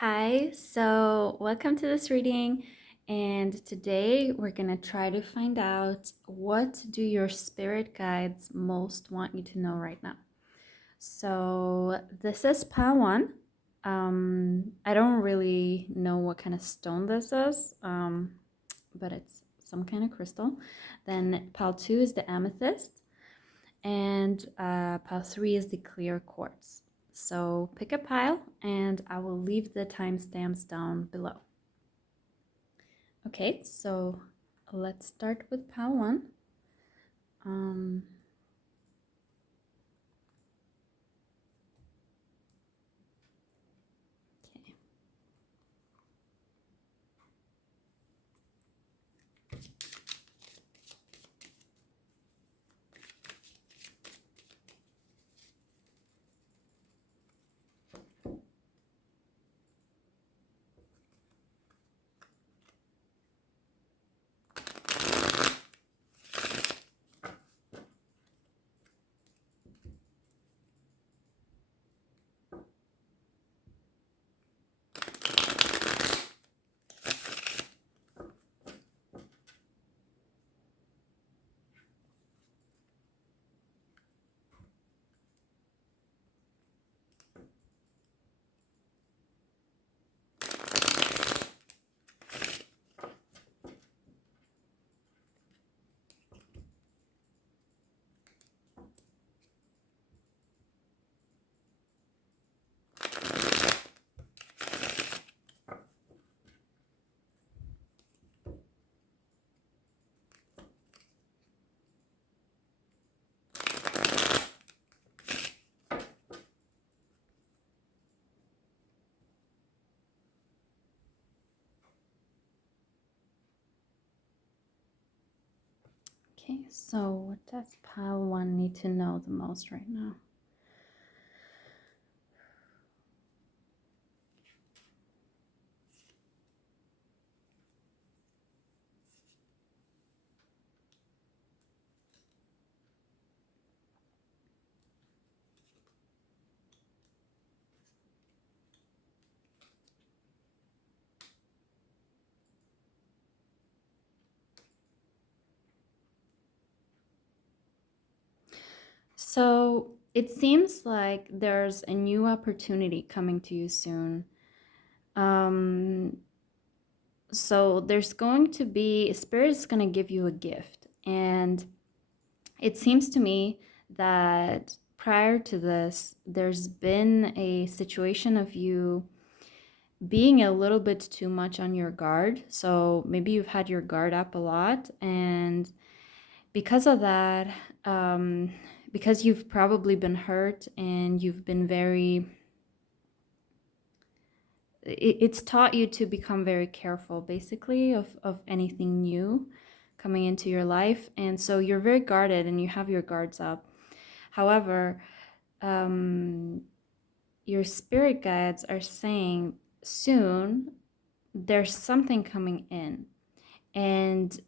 Hi, so welcome to this reading, and today we're gonna try to find out what do your spirit guides most want you to know right now. So this is pile one. I don't really know what kind of stone this is, but it's some kind of crystal. Then pile two is the amethyst, and pile three is the clear quartz. So pick a pile and I will leave the timestamps down below. Okay, so let's start with pile one. Okay. Okay, so what does pile one need to know the most right now? So it seems like there's a new opportunity coming to you soon. So there's going to be, Spirit is going to give you a gift. And it seems to me that prior to this, there's been a situation of you being a little bit too much on your guard. So maybe you've had your guard up a lot. And because of that, because you've probably been hurt and you've been it's taught you to become very careful, basically, of anything new coming into your life. And so you're very guarded and you have your guards up. However, your spirit guides are saying soon there's something coming in. And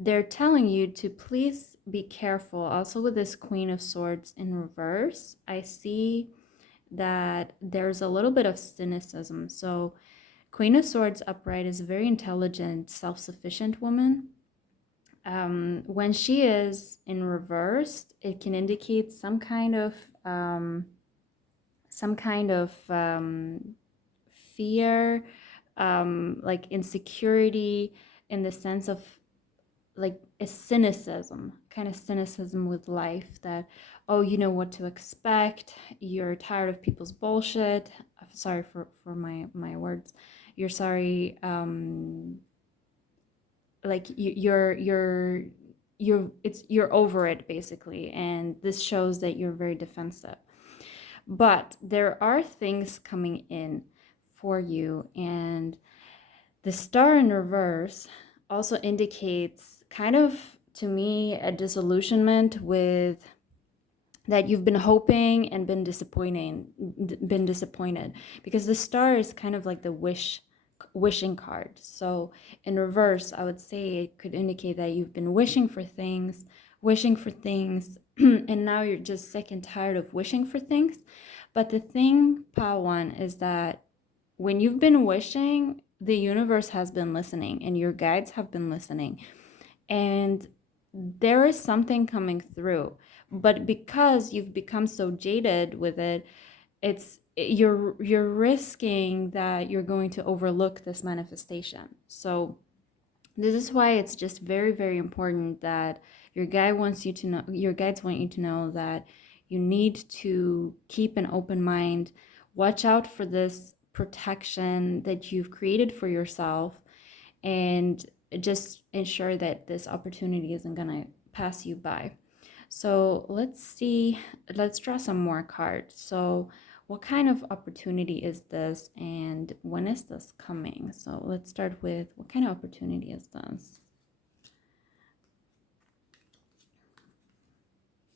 they're telling you to please be careful. Also, with this Queen of Swords in reverse, I see that there's a little bit of cynicism. So Queen of Swords upright is a very intelligent, self-sufficient woman. When she is in reverse, it can indicate some kind of fear, like insecurity, in the sense of like a cynicism, kind of cynicism with life, that, oh, you know what to expect, you're tired of people's bullshit. I'm sorry for my words. You're sorry, like you're over it, basically. And this shows that you're very defensive. But there are things coming in for you, and the star in reverse also indicates, kind of, to me, a disillusionment with that you've been hoping and been disappointed, because the star is kind of like the wishing card. So in reverse, I would say it could indicate that you've been wishing for things, and now you're just sick and tired of wishing for things. But the thing, Pa One, is that when you've been wishing, the universe has been listening and your guides have been listening. And there is something coming through. But because you've become so jaded with it, you're risking that you're going to overlook this manifestation. So this is why it's just very, very important that your guides want you to know that you need to keep an open mind, watch out for this protection that you've created for yourself, and just ensure that this opportunity isn't going to pass you by. So let's draw some more cards. So what kind of opportunity is this and when is this coming? So let's start with what kind of opportunity is this?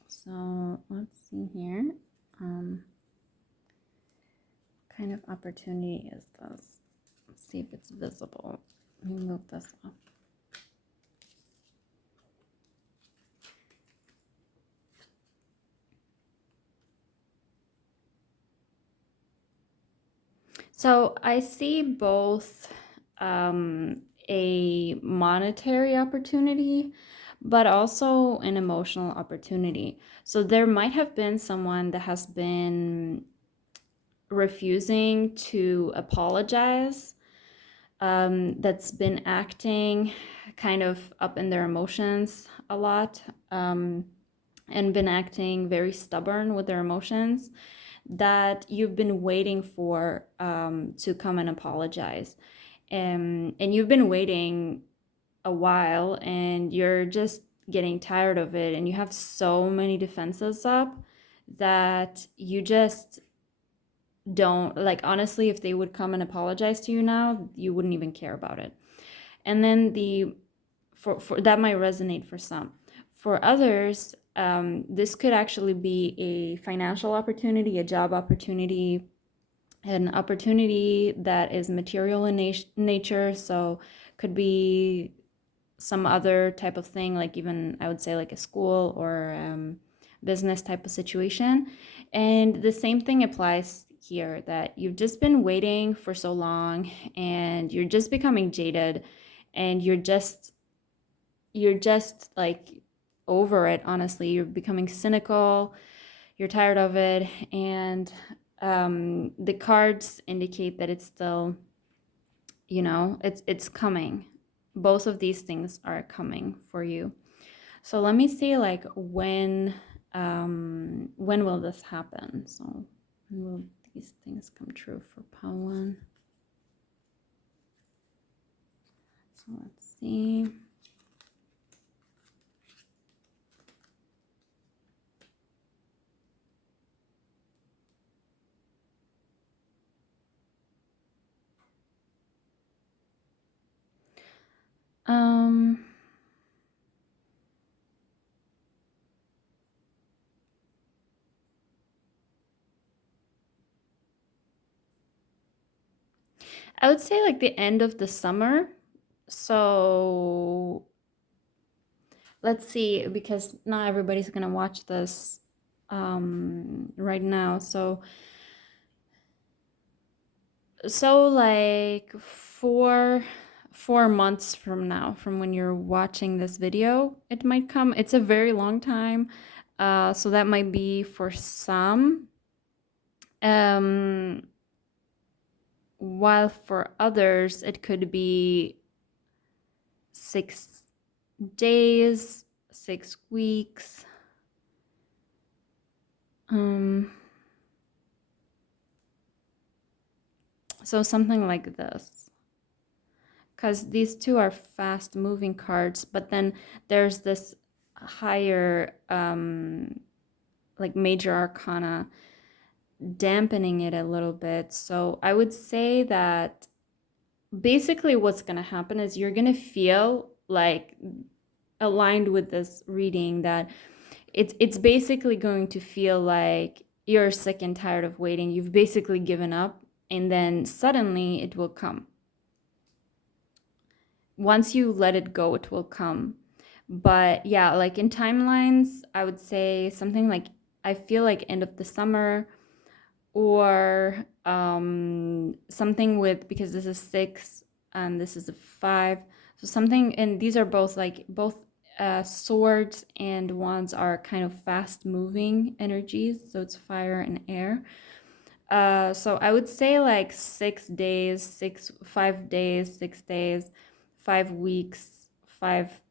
So let's see here. What kind of opportunity is this? Let's see if it's visible. Let me move this up. So I see both a monetary opportunity, but also an emotional opportunity. So there might have been someone that has been refusing to apologize, that's been acting kind of up in their emotions a lot, and been acting very stubborn with their emotions, that you've been waiting for to come and apologize. And you've been waiting a while and you're just getting tired of it, and you have so many defenses up that you just don't like. Honestly, if they would come and apologize to you now, you wouldn't even care about it. And then for that might resonate for some. For others, this could actually be a financial opportunity, a job opportunity, an opportunity that is material in nature. So could be some other type of thing, like even I would say like a school or business type of situation. And the same thing applies here, that you've just been waiting for so long and you're just becoming jaded, and you're just like over it. Honestly, you're becoming cynical, you're tired of it, and the cards indicate that it's still, it's coming. Both of these things are coming for you. So let me see, like, when will this happen? So when will these things come true for Pawan? So let's see. I would say like the end of the summer. So let's see, because not everybody's gonna watch this right now. So like 4 months from now, from when you're watching this video, it might come. It's a very long time. So that might be for some. Um, while for others, it could be 6 days, 6 weeks. So something like this. Because these two are fast moving cards, but then there's this higher, like major arcana dampening it a little bit. So I would say that basically what's going to happen is you're going to feel like aligned with this reading, that it's basically going to feel like you're sick and tired of waiting. You've basically given up, and then suddenly it will come. Once you let it go, it will come. But yeah, like in timelines, I would say something like, I feel like end of the summer, or something with, because this is 6 and this is a 5, so something, and these are both like both swords and wands are kind of fast moving energies, so it's fire and air. So I would say like 6 days, 5 days, 6 days, 5 weeks,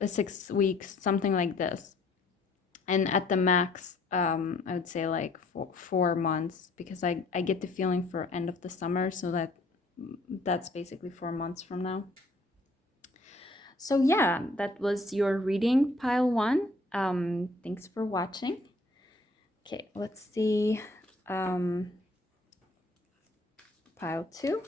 6 weeks, something like this. And at the max, I would say like 4 months, because I get the feeling for end of the summer, so that's basically 4 months from now. So yeah, that was your reading, pile 1. Thanks for watching. Okay, let's see pile 2.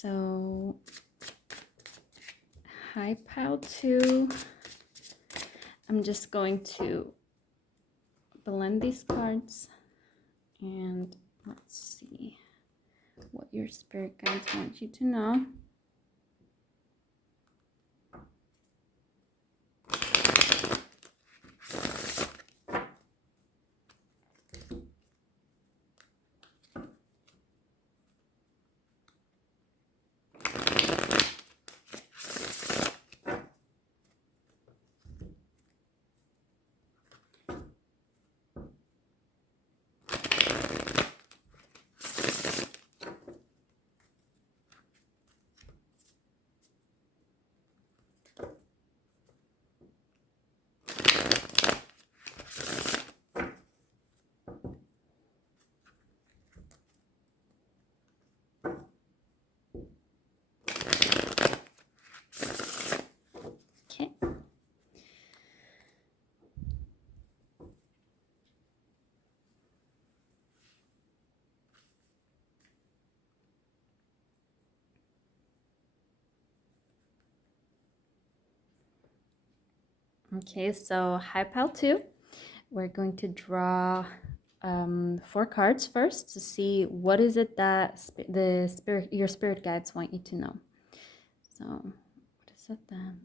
So, hi, pile 2. I'm just going to blend these cards, and let's see what your spirit guides want you to know. Okay. Okay, so hi, pile 2. We're going to draw 4 cards first to see what is it that your spirit guides want you to know. So, what is it then?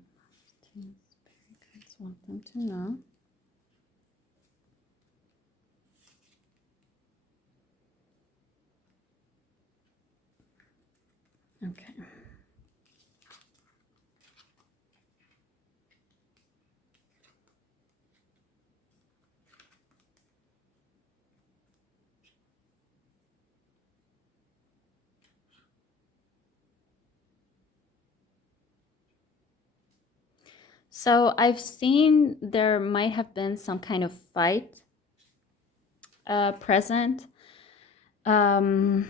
Spirit guides want them to know. Okay. So I've seen there might have been some kind of fight present. Some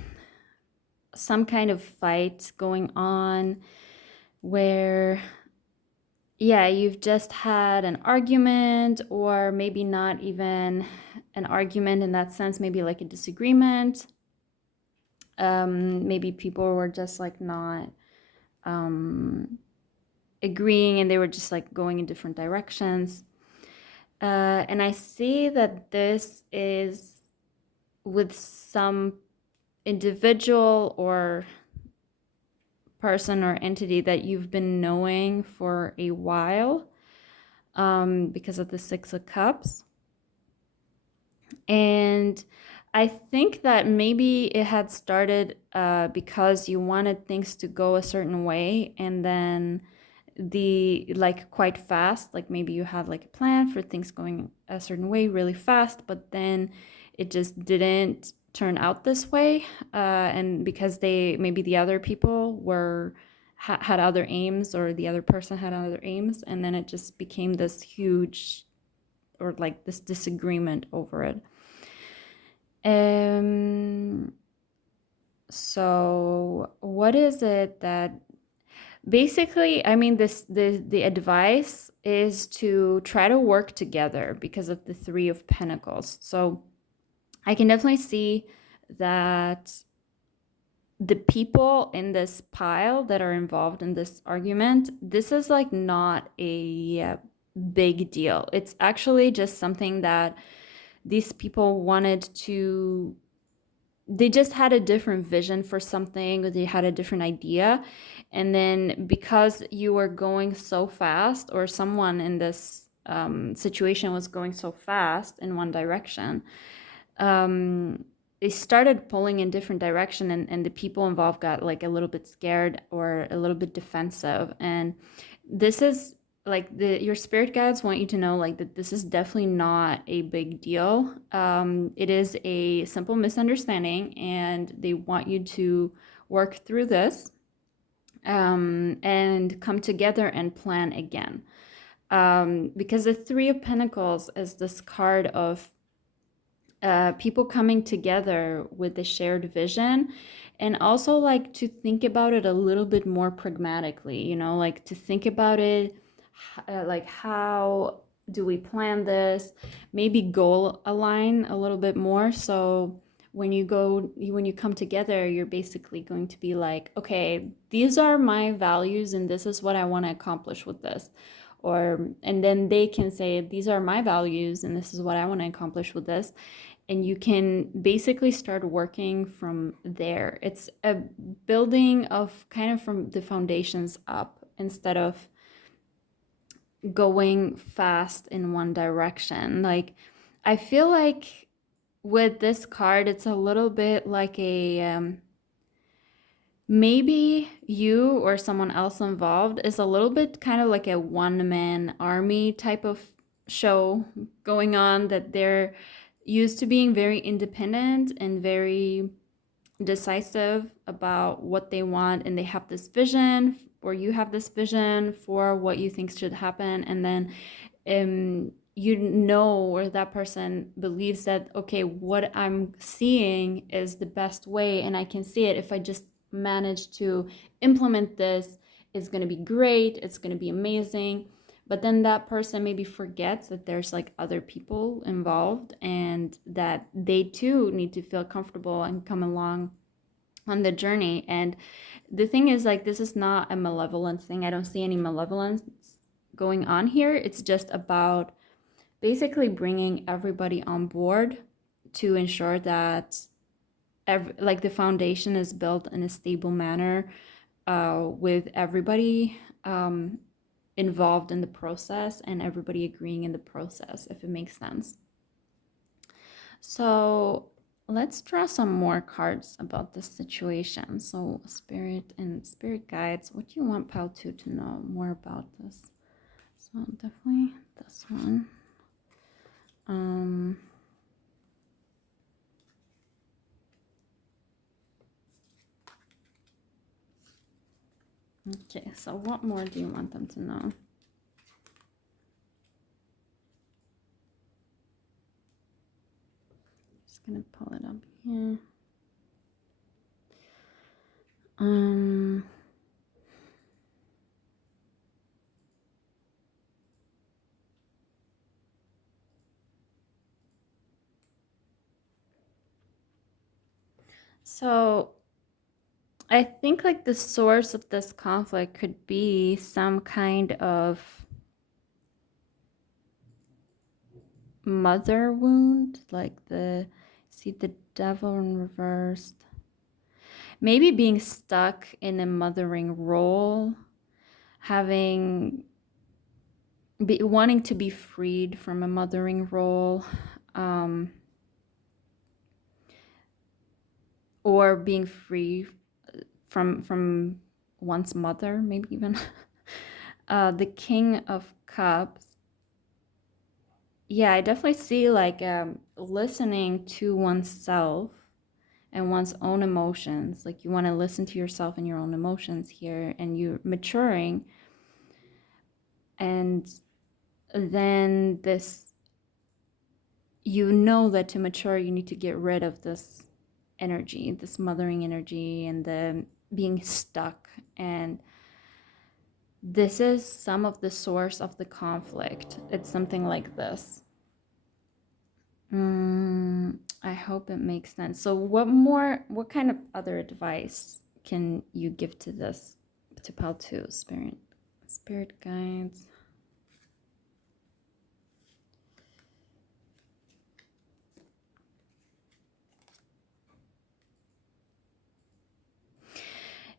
kind of fight going on where, yeah, you've just had an argument, or maybe not even an argument in that sense, maybe like a disagreement. Maybe people were just like not agreeing, and they were just like going in different directions. And I see that this is with some individual or person or entity that you've been knowing for a while, because of the 6 of Cups. And I think that maybe it had started because you wanted things to go a certain way, and then like quite fast, like maybe you had like a plan for things going a certain way really fast, but then it just didn't turn out this way, and because maybe the other people had other aims, or the other person had other aims, and then it just became this huge, or like this disagreement over it. So what is it that basically, I mean, the advice is to try to work together because of the 3 of Pentacles. So I can definitely see that the people in this pile that are involved in this argument, this is like not a big deal. It's actually just something that these people wanted to, they just had a different vision for something, or they had a different idea. And then because you were going so fast, or someone in this situation was going so fast in one direction, um, they started pulling in different direction, and the people involved got like a little bit scared or a little bit defensive. And this is like your spirit guides want you to know like that this is definitely not a big deal. It is a simple misunderstanding, and they want you to work through this, and come together and plan again. Because the Three of Pentacles is this card of people coming together with a shared vision, and also like to think about it a little bit more pragmatically, like to think about it, like how do we plan this, maybe goal align a little bit more. So when you come together, you're basically going to be like, okay, these are my values and this is what I want to accomplish with this. Or and then they can say, these are my values and this is what I want to accomplish with this. And you can basically start working from there. It's a building of kind of from the foundations up, instead of going fast in one direction. Like, I feel like with this card, it's a little bit like a maybe you or someone else involved is a little bit kind of like a one-man army type of show going on, that they're used to being very independent and very decisive about what they want, and they have this vision, or you have this vision for what you think should happen. And then or that person believes that, okay, what I'm seeing is the best way, and I can see it. If I just manage to implement this, it's going to be great, it's going to be amazing. But then that person maybe forgets that there's like other people involved, and that they too need to feel comfortable and come along on the journey. And the thing is, like, this is not a malevolent thing. I don't see any malevolence going on here. It's just about basically bringing everybody on board to ensure that like the foundation is built in a stable manner, with everybody involved in the process and everybody agreeing in the process, if it makes sense. So let's draw some more cards about this situation. So spirit and spirit guides, what do you want Pal 2 to know more about this? So definitely this one. Okay, so what more do you want them to know? Just gonna pull it up here. So I think like the source of this conflict could be some kind of mother wound, like see the devil in reversed. Maybe being stuck in a mothering role, wanting to be freed from a mothering role, or being free from one's mother, maybe even. The King of Cups. Yeah, I definitely see like listening to oneself and one's own emotions. Like, you want to listen to yourself and your own emotions here, and you're maturing. And then that to mature, you need to get rid of this energy, this mothering energy, and the being stuck. And this is some of the source of the conflict. It's something like this. I hope it makes sense. So what kind of other advice can you give to Pal 2, spirit guides?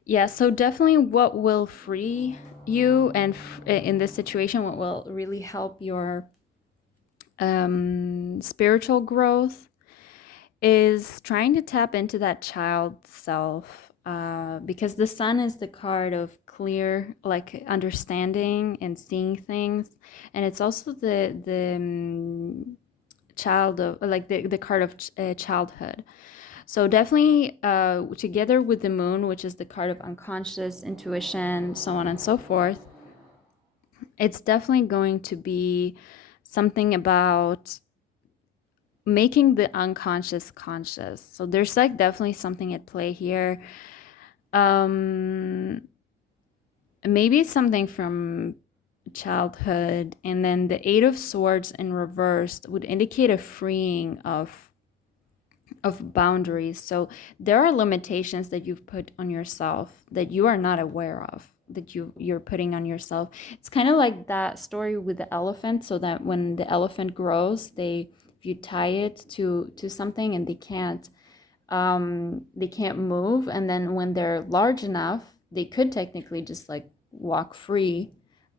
Yeah, so definitely what will free you and in this situation, what will really help your spiritual growth is trying to tap into that child self, because the sun is the card of clear, like understanding and seeing things, and it's also the child of, like the card of childhood. So definitely, together with the moon, which is the card of unconscious intuition, so on and so forth, it's definitely going to be something about making the unconscious conscious. So there's like definitely something at play here. Um, Maybe something from childhood, and then the Eight of Swords in reversed would indicate a freeing of boundaries. So there are limitations that you've put on yourself that you are not aware of, that you're putting on yourself. It's kind of like that story with the elephant, so that when the elephant grows, they, if you tie it to something and they can't move, and then when they're large enough, they could technically just like walk free,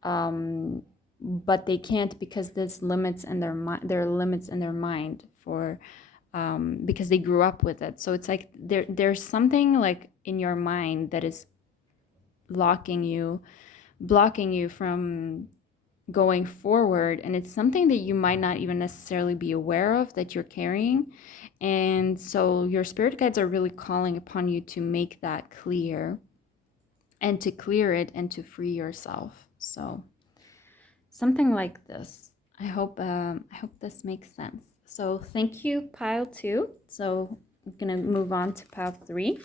but they can't because there's limits in their mind. There are limits in their mind for because they grew up with it. So it's like there's something like in your mind that is locking you, blocking you from going forward, and it's something that you might not even necessarily be aware of that you're carrying. And so your spirit guides are really calling upon you to make that clear and to clear it and to free yourself. So something like this. I hope this makes sense. So thank you, pile 2. So I'm gonna move on to pile 3.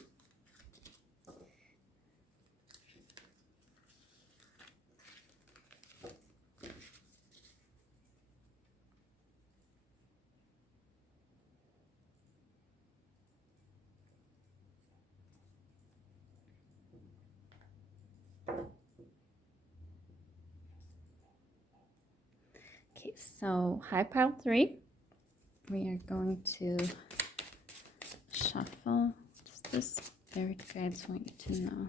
Okay, so hi, pile 3. We are going to shuffle. Does this spirit guides want you to know?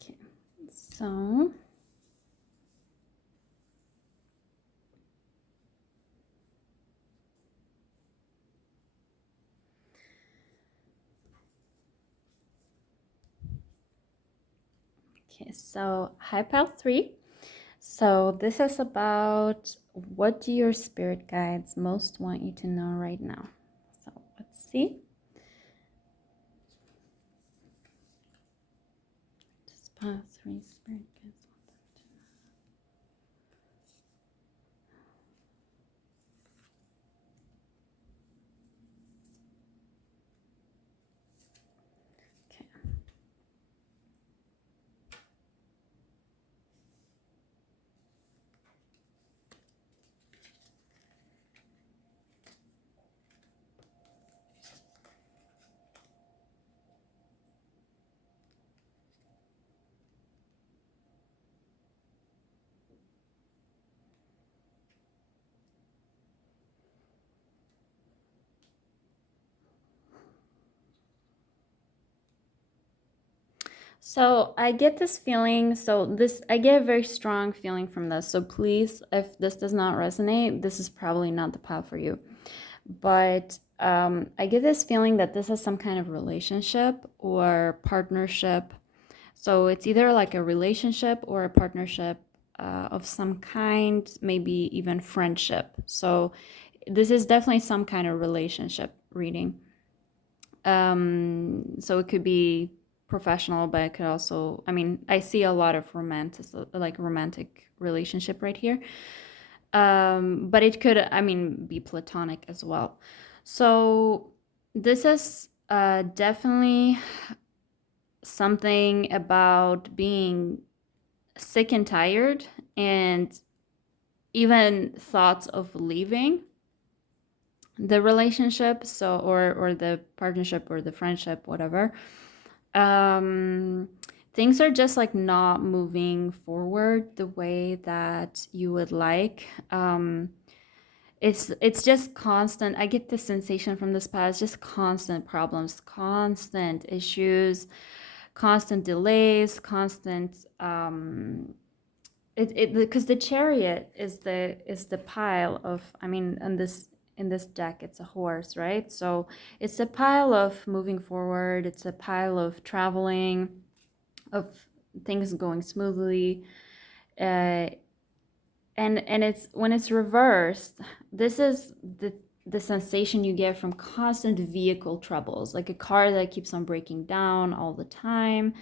Okay, so okay, so hi, pile 3. So this is about what do your spirit guides most want you to know right now. So let's see. Just pile 3 spirit guides. Okay. So I get this feeling, I get a very strong feeling from this. So please, if this does not resonate, this is probably not the path for you. But I get this feeling that this is some kind of relationship or partnership. So it's either like a relationship or a partnership of some kind, maybe even friendship. So this is definitely some kind of relationship reading. So it could be professional, but it could also, I mean, I see a lot of romantic relationship right here. But it could, I mean, be platonic as well. So this is definitely something about being sick and tired, and even thoughts of leaving the relationship, so or the partnership or the friendship, whatever. um Things are just like not moving forward the way that you would like. It's just constant. I get the sensation from this past, just constant problems, constant issues, constant delays, constant it because the chariot is the pile of, I mean, in this deck it's a horse, right? So it's a pile of moving forward, it's a pile of traveling, of things going smoothly. uh, and it's when it's reversed, this is the sensation you get from constant vehicle troubles, like a car that keeps on breaking down all the time.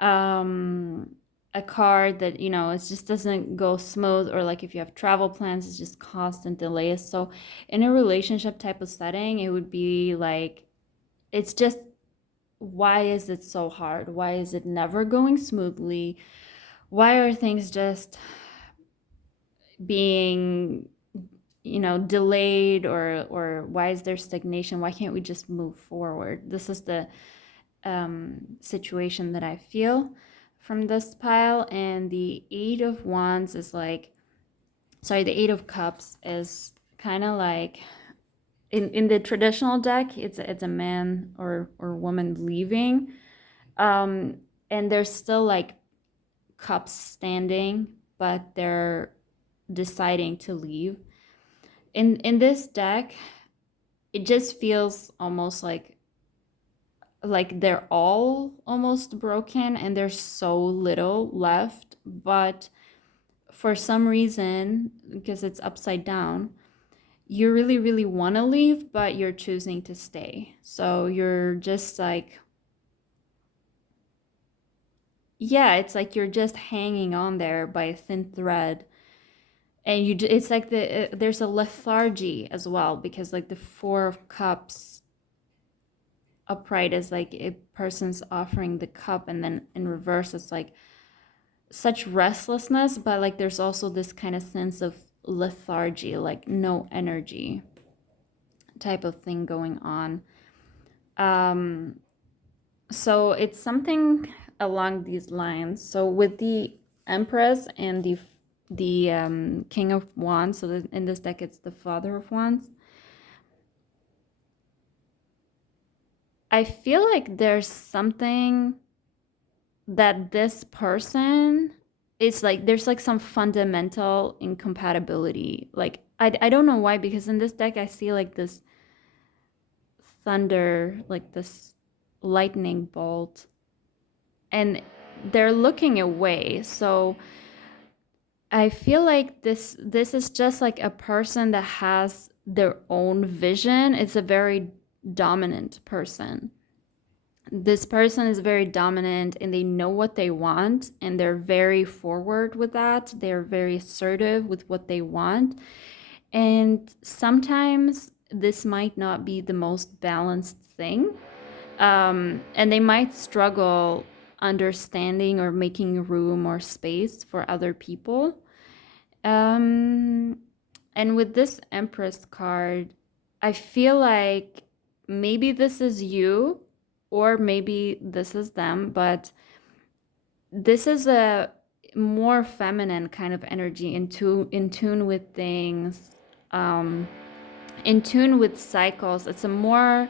um a car that, you know, it just doesn't go smooth, or like if you have travel plans, it's just constant delays. So in a relationship type of setting, it would be like, it's just, why is it so hard? Why is it never going smoothly? Why are things just being, you know, delayed, or why is there stagnation? Why can't we just move forward? This is the situation that I feel from this pile. And the Eight of Wands is like, sorry, the Eight of Cups is kind of like, in the traditional deck, it's a man or woman leaving, um and there's still like cups standing, but they're deciding to leave. In this deck, it just feels almost like they're all almost broken and there's so little left. But for some reason, because it's upside down, you really, really want to leave, but you're choosing to stay. So you're just like, yeah, it's like you're just hanging on there by a thin thread. And it's like there's a lethargy as well, because like the Four of Cups upright is like a person's offering the cup, and then in reverse it's like such restlessness, but like there's also this kind of sense of lethargy, like no energy type of thing going on. um so it's something along these lines. So with the Empress and the King of Wands, so in this deck it's the Father of Wands, I feel like there's something that this person is like, there's like some fundamental incompatibility. Like I don't know why, because in this deck I see like this thunder, like this lightning bolt, and they're looking away. So I feel like this is just like a person that has their own vision. It's a very dominant person. This person is very dominant and they know what they want, and they're very forward with that. They're very assertive with what they want. And sometimes this might not be the most balanced thing. And they might struggle understanding or making room or space for other people. Um, and with this Empress card, I feel like maybe this is you, or maybe this is them, but this is a more feminine kind of energy, in tune with things, um, in tune with cycles. It's a more,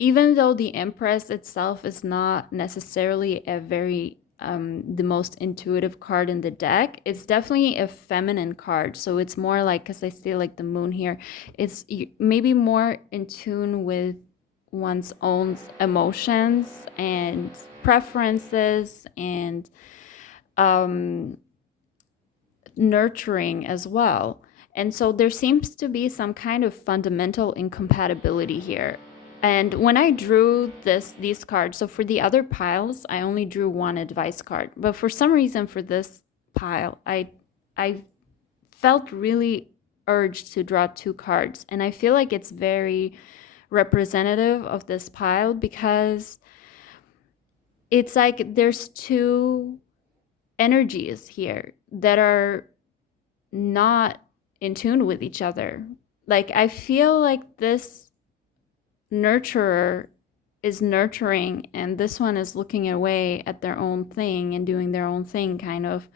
even though the Empress itself is not necessarily a very the most intuitive card in the deck, it's definitely a feminine card. So it's more like, because I see like the moon here, it's maybe more in tune with one's own emotions and preferences and nurturing as well. And so there seems to be some kind of fundamental incompatibility here. And when I drew these cards, so for the other piles, I only drew one advice card. But for some reason for this pile, I felt really urged to draw two cards. And I feel like it's very representative of this pile because it's like there's two energies here that are not in tune with each other. Like I feel like this nurturer is nurturing and this one is looking away at their own thing and doing their own thing kind of.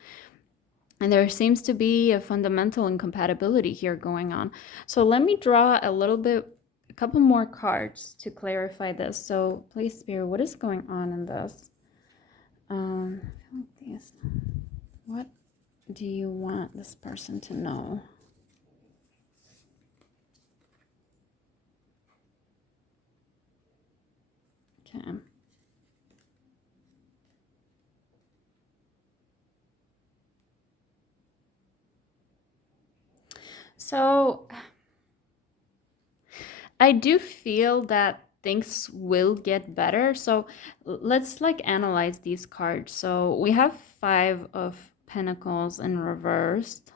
And there seems to be a fundamental incompatibility here going on. So let me draw a couple more cards to clarify this. So please, Spirit, what is going on in this? What do you want this person to know? Okay. So I do feel that things will get better. So let's like analyze these cards. So we have 5 of Pentacles in reversed.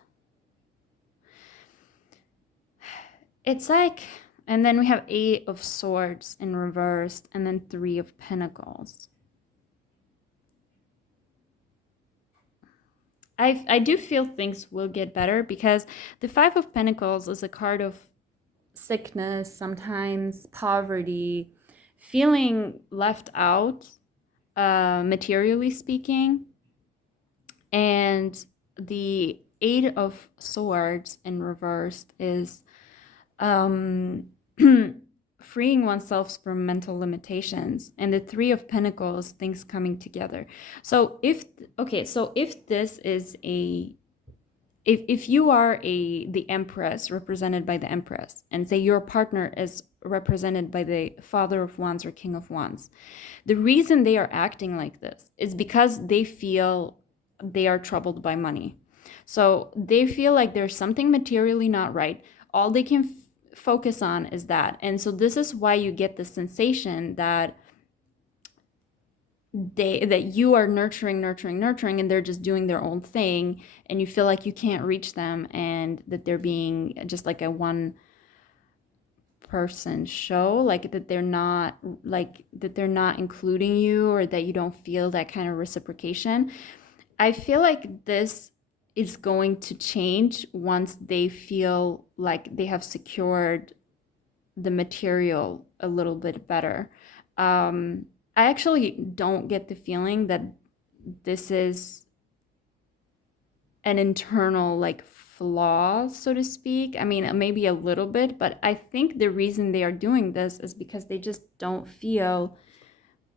It's like, and then we have 8 of Swords in reversed, and then 3 of Pentacles. I do feel things will get better because the 5 of Pentacles is a card of sickness, sometimes poverty, feeling left out, materially speaking. And the 8 of Swords in reversed is freeing oneself from mental limitations, and the 3 of Pentacles, things coming together. So if this is if you are the Empress, represented by the Empress, and say your partner is represented by the Father of Wands or King of Wands, the reason they are acting like this is because they feel they are troubled by money. So they feel like there's something materially not right. All they can focus on is that. And so this is why you get the sensation that you are nurturing, and they're just doing their own thing, and you feel like you can't reach them, and that they're being just like a one person show, like that they're not including you, or that you don't feel that kind of reciprocation. I feel like this is going to change once they feel like they have secured the material a little bit better. I actually don't get the feeling that this is an internal like flaw, so to speak. I mean, maybe a little bit, but I think the reason they are doing this is because they just don't feel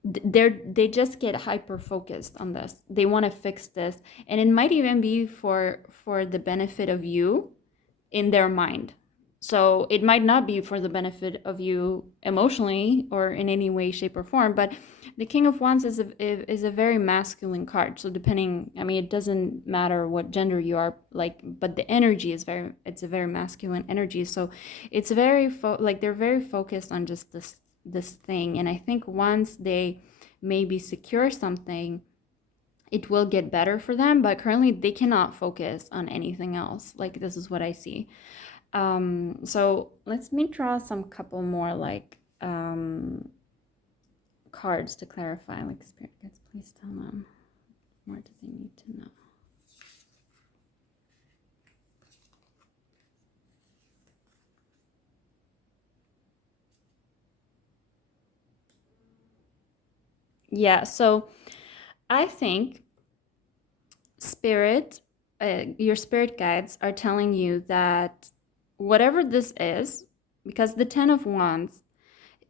they just get hyper focused on this. They want to fix this, and it might even be for the benefit of you in their mind. So it might not be for the benefit of you emotionally or in any way, shape, or form. But the King of Wands is a very masculine card. So depending, I mean, it doesn't matter what gender you are, like, but the energy is it's a very masculine energy. So it's very they're very focused on just this thing. And I think once they maybe secure something, it will get better for them. But currently they cannot focus on anything else. Like, this is what I see. So let me draw some couple more like cards to clarify. Like, Spirit guides, please tell them, what do they need to know? Yeah, so I think Spirit, your spirit guides are telling you that whatever this is, because the 10 of Wands,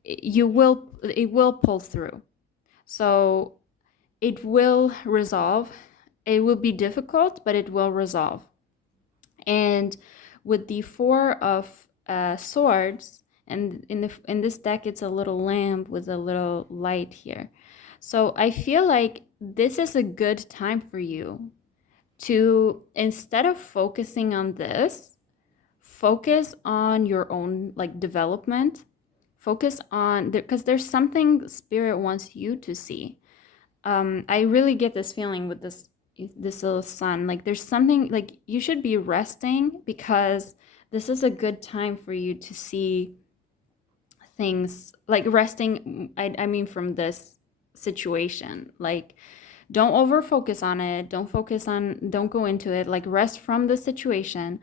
it will pull through. So it will resolve. It will be difficult, but it will resolve. And with the 4 of Swords, And in this deck, it's a little lamp with a little light here. So I feel like this is a good time for you to, instead of focusing on this, focus on your own like development. Focus on, because there's something spirit wants you to see. I really get this feeling with this little sun. Like there's something, like you should be resting, because this is a good time for you to see things, like resting. I mean from this situation. Like don't over focus on it. Don't go into it. Like rest from the situation.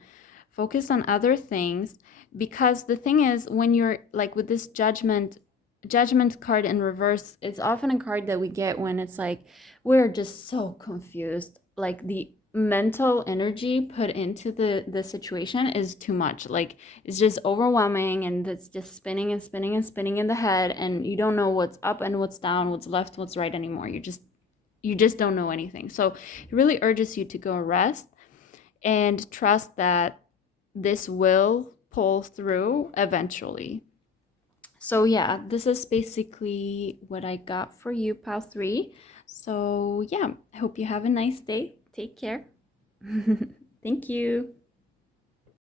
Focus on other things, because the thing is, when you're like with this judgment card in reverse, it's often a card that we get when it's like we're just so confused, like the mental energy put into the situation is too much, like it's just overwhelming, and it's just spinning and spinning and spinning in the head, and you don't know what's up and what's down, what's left, what's right anymore. You just don't know anything. So it really urges you to go rest and trust that this will pull through eventually. So yeah, this is basically what I got for you, pal 3. So yeah, I hope you have a nice day. Take care. Thank you.